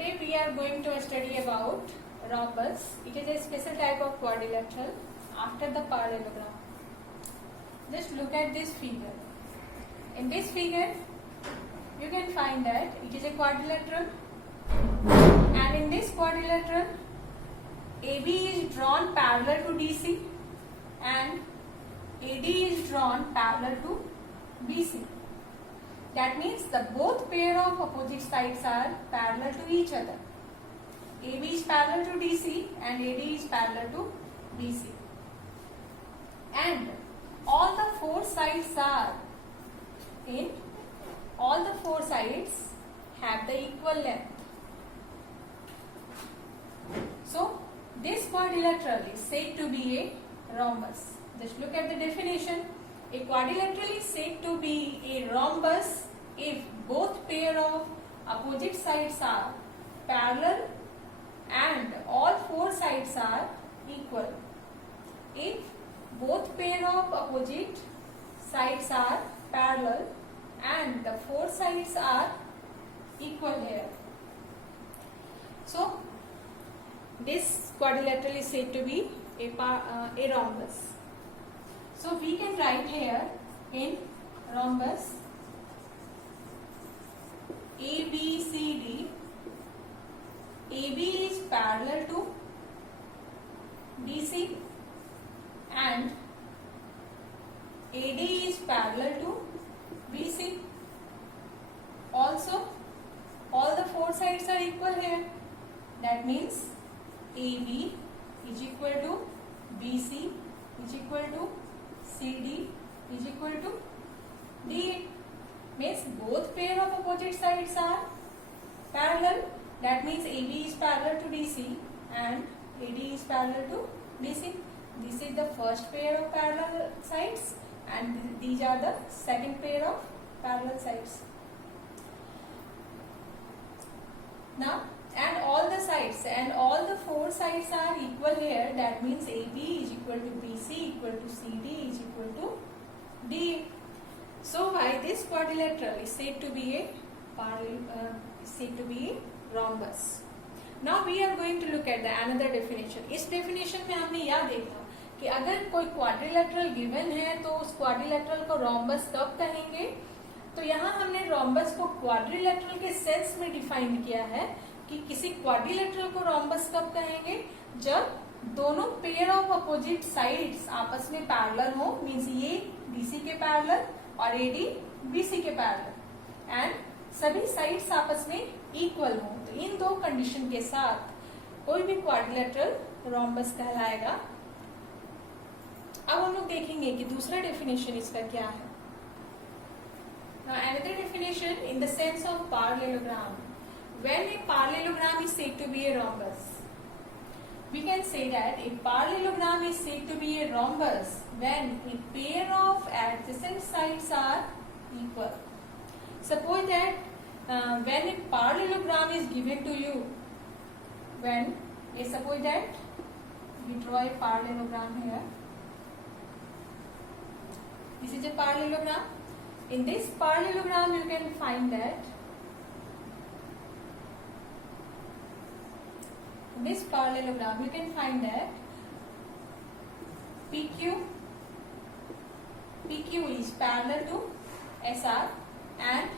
today we are going to study about rhombus. It is a special type of quadrilateral after the parallelogram. Just look at this figure. In this figure, you can find that it is a quadrilateral, and in this quadrilateral, AB is drawn parallel to DC and AD is drawn parallel to BC. That means the both pair of opposite sides are parallel to each other. AB is parallel to DC and AD is parallel to BC. And all the four sides have the equal length. So this quadrilateral is said to be a rhombus. Just look at the definition. A quadrilateral is said to be a rhombus if both pair of opposite sides are parallel and all four sides are equal. If both pair of opposite sides are parallel and the four sides are equal here. So this quadrilateral is said to be a rhombus. So we can write here in rhombus ABCD. AB is parallel to BC and AD is parallel to BC. Also, all the four sides are equal here. That means AB is equal to BC is equal to CD is equal to DA. Means both pair of opposite sides are parallel. That means AB is parallel to DC and AD is parallel to BC. This is the first pair of parallel sides and these are the second pair of parallel sides. Now, and all the sides and all the four sides are equal here. That means AB is equal to BC equal to CD is equal to DA. So why this quadrilateral is said to be a rhombus. Now we are going to look at the another definition. इस definition में हमने यह देखा कि अगर कोई quadrilateral given है तो उस quadrilateral को rhombus कब कहेंगे. तो यहाँ हमने rhombus को quadrilateral के sense में define किया है कि किसी quadrilateral को rhombus कब कहेंगे जब दोनों pair of opposite sides आपस में parallel हो. मीन्स ये DC के parallel और AD BC के पैरेलल एंड सभी साइड्स आपस में इक्वल हो. तो इन दो कंडीशन के साथ कोई भी क्वाड्रिलेटरल रॉम्बस कहलाएगा. अब हम लोग देखेंगे कि दूसरा डेफिनेशन इसका क्या है. Another definition in the sense of parallelogram. When a parallelogram is said to be a rhombus, we can say that a parallelogram is said to be a rhombus when a pair of adjacent sides are equal. Suppose that when a parallelogram is given to you, suppose that we draw a parallelogram here. This is a parallelogram. In this parallelogram, you can find that PQ is parallel to SR and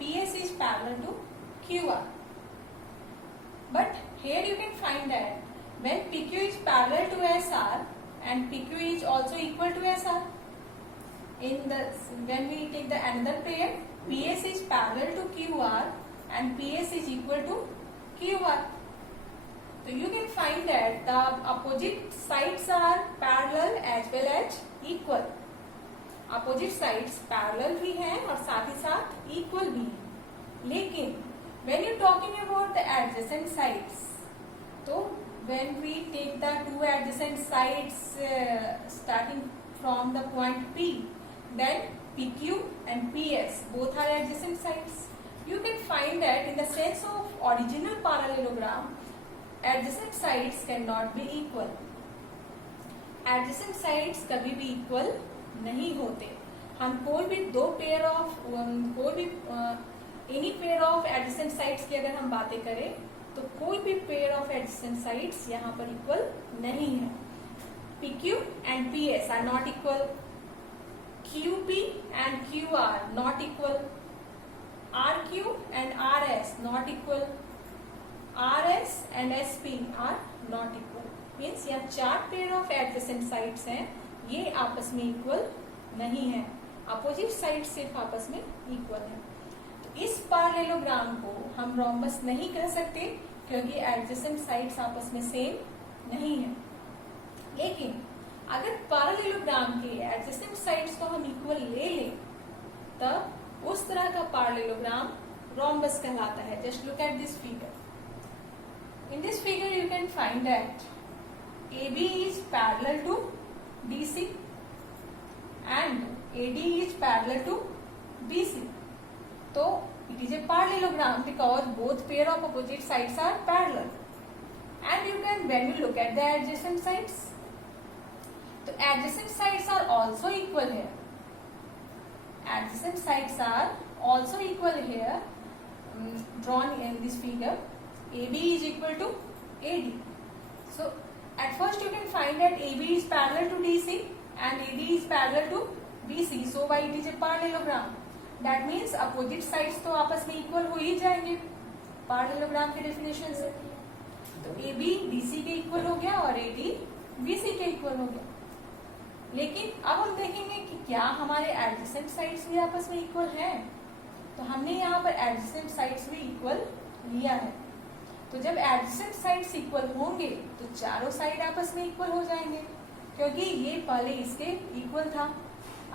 PS is parallel to QR. But here you can find that when PQ is parallel to SR and PQ is also equal to SR, when we take the another pair, PS is parallel to QR and PS is equal to QR. So you can find that the opposite sides are parallel as well as equal. Opposite sides parallel भी हैं और साथ ही साथ equal भी हैं. लेकिन when you talking about the adjacent sides, तो when we take the two adjacent sides starting from the point P, then PQ and PS both are adjacent sides. You can find that in the sense of original parallelogram, adjacent sides cannot be equal. Adjacent sides कभी भी equal नहीं होते. हम कोई भी दो pair of any pair of of adjacent sides की अगर हम बातें करें तो कोई भी पेयर ऑफ एडजेसेंट साइड्स यहाँ पर इक्वल नहीं है. PQ and PS are not equal. QP and QR not equal. RQ and RS not equal. RS and SP are not equal. Means यहाँ 4 पेयर ऑफ एडजेसेंट साइड्स हैं, ये आपस में equal नहीं है. अपोजिट साइड सिर्फ आपस में इक्वल है. तो इस पैरेललोग्राम को हम रोम्बस नहीं कह सकते क्योंकि एडजेसेंट साइड्स आपस में सेम नहीं है. लेकिन अगर पैरेललोग्राम के एडजेसेंट साइड्स को हम इक्वल ले लें तब उस तरह का पैरेललोग्राम रोम्बस कहलाता है. Just look at this figure. In this figure you can find that AB is parallel to DC and AD is parallel to BC. So it is a parallelogram because both pair of opposite sides are parallel. And you can, when you look at the adjacent sides, the adjacent sides are also equal here. Adjacent sides are also equal here, drawn in this figure. AB is equal to AD. So at first you can find that AB is parallel to DC and AD is parallel to BC. So why it is a parallelogram? That means opposite sides तो आपस में equal हो ही जाएंगे parallelogram के definition से. तो AB DC के equal हो गया और AD BC के equal हो गया. लेकिन अब हम देखेंगे कि क्या हमारे adjacent sides भी आपस में equal हैं. तो हमने यहाँ पर adjacent sides भी equal लिया है. तो जब एडजेसेंट साइड्स इक्वल होंगे तो चारों साइड आपस में इक्वल हो जाएंगे क्योंकि ये पहले इसके इक्वल था,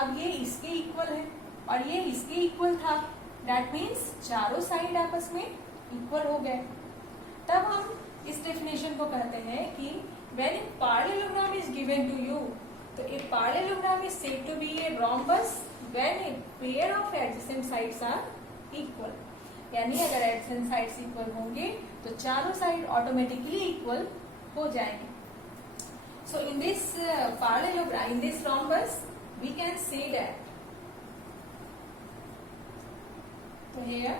अब ये इसके इक्वल है और ये इसके इक्वल था. दैट मीन्स चारों साइड आपस में इक्वल हो गए. तब हम इस डेफिनेशन को कहते हैं कि when a parallelogram is given to you, तो a parallelogram is said to be a rhombus when a pair of adjacent sides are equal. यानी अगर एडजेसेंट साइड्स इक्वल होंगे तो चारों साइड ऑटोमेटिकली इक्वल हो जाएंगे. So in this parallelogram, in this rhombus we can say that तो here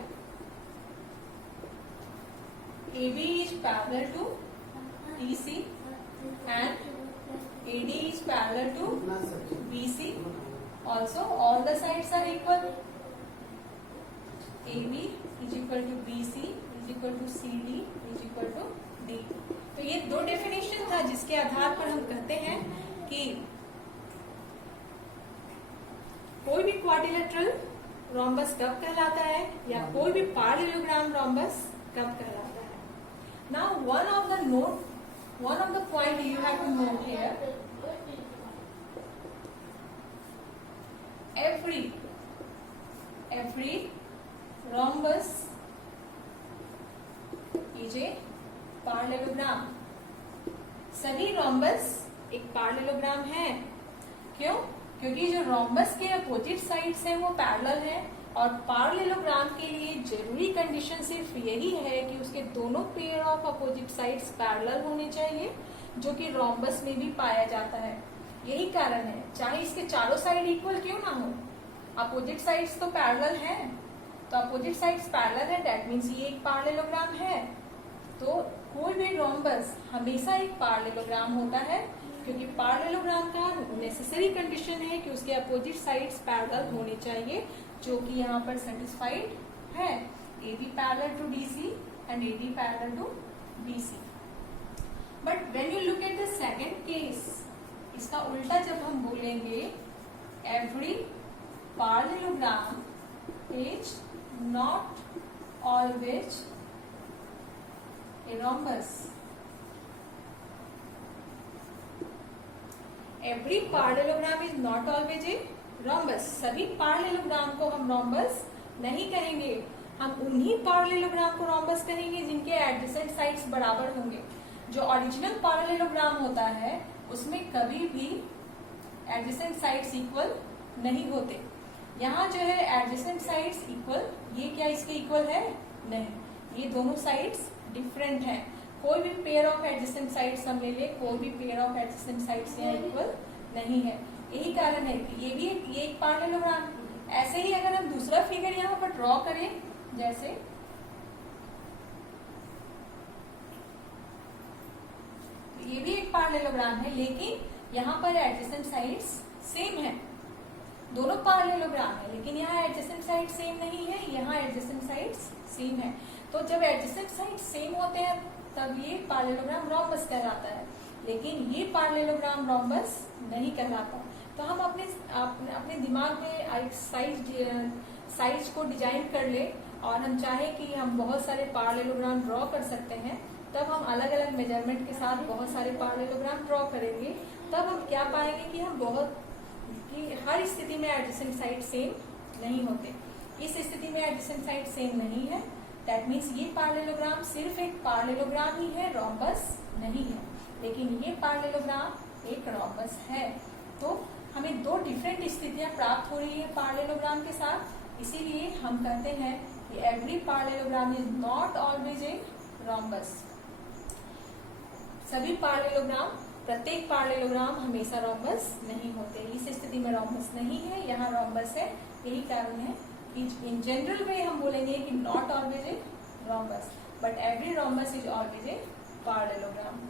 AB is parallel to DC and AD is parallel to BC. Also all the sides are equal. AB is equal to BC is equal to CD is equal to D. तो ये दो definition था जिसके आधार पर हम कहते हैं कि कोई भी क्वाड्रिलेटरल रोम्बस कब कहलाता है या कोई भी पैरेललोग्राम रोम्बस कब कहलाता है. Now one of the point you have to note here, every rhombus is a parallelogram. सभी रोम्बस एक पैरेललोग्राम है. क्यों? क्योंकि जो रोम्बस के अपोजिट साइड्स हैं वो पैरेलल हैं और पैरेललोग्राम के लिए जरूरी कंडीशन सिर्फ यही है कि उसके दोनों pair of opposite sides parallel होने चाहिए, जो कि रोम्बस में भी पाया जाता है. यही कारण है, चाहे इसके चारों साइड इक्वल क्यों ना हो, अपोजिट साइड्स तो पैरेलल हैं. तो अपोजिट साइड्स पैरेलल है, दैट मीन्स ये एक पैरेललोग्राम है. तो कोई भी रोम्बस हमेशा एक पैरेललोग्राम होता है क्योंकि पैरेललोग्राम का नेसेसरी कंडीशन है कि उसके अपोजिट साइड्स पैरेलल होने चाहिए, जो कि यहाँ पर सेटिस्फाइड है. AB parallel to DC and AD parallel to BC. But when you look at the second case, इसका उल्टा जब हम बोलेंगे, every parallelogram is not always a rhombus. Every parallelogram is not always a rhombus. सभी parallelogram को हम rhombus नहीं कहेंगे. हम उन्हीं पैरेललोग्राम को रोम्बस कहेंगे जिनके एडजेसेंट साइड्स बराबर होंगे. जो ओरिजिनल पैरेललोग्राम होता है उसमें कभी भी एडजेसेंट साइड्स इक्वल नहीं होते. यहाँ जो है एडजेसेंट साइड्स इक्वल, ये क्या इसके इक्वल है? नहीं, ये दोनों साइड्स डिफरेंट है. कोई भी पेयर ऑफ एडजेसेंट साइड्स हम ले ले, कोई भी पेयर ऑफ एडजेसेंट साइड्स यहाँ इक्वल नहीं है. यही कारण है कि ये एक पैरेललोग्राम. ऐसे ही अगर हम दूसरा फिगर यहाँ पर ड्रॉ करें, जैसे ये भी एक पैरेललोग्राम है, लेकिन यहाँ पर एडजेसेंट साइड्स सेम है। दोनों पैरेललोग्राम है, लेकिन यहाँ एडजेसेंट साइड सेम नहीं है, यहाँ एडजेसेंट साइड्स सेम है। तो जब एडजेसेंट साइड सेम होते हैं तब ये पैरेललोग्राम रोम्बस कहलाता है, लेकिन ये पैरेललोग्राम रोम्बस नहीं कहलाता। तो हम अपने दिमाग में साइज को डिजाइन कर ले और हम चाहें कि हम बहुत सारे पैरेललोग्राम ड्रॉ कर सकते हैं, तब हम अलग अलग मेजरमेंट के साथ बहुत सारे पैरेललोग्राम ड्रॉ करेंगे। तब हम क्या पाएंगे कि हर स्थिति में एडजेसेंट साइड सेम नहीं होते। इस स्थिति में एडजेसेंट साइड सेम नहीं है, दैट मीन्स ये पैरेललोग्राम सिर्फ एक पैरेललोग्राम ही है, रोम्बस नहीं है। लेकिन ये पैरेललोग्राम एक रोम्बस है। तो हमें दो डिफरेंट स्थितियां प्राप्त हो रही है पैरेललोग्राम के साथ, इसीलिए हम कहते हैं कि every parallelogram is not always a rhombus. सभी पैरेललोग्राम, प्रत्येक पैरेललोग्राम हमेशा रोम्बस नहीं होते। इस स्थिति में रोम्बस नहीं है, यहाँ रोम्बस है। यही कारण है कि इन जनरल वे हम बोलेंगे कि not always a rhombus, but every rhombus is always a parallelogram.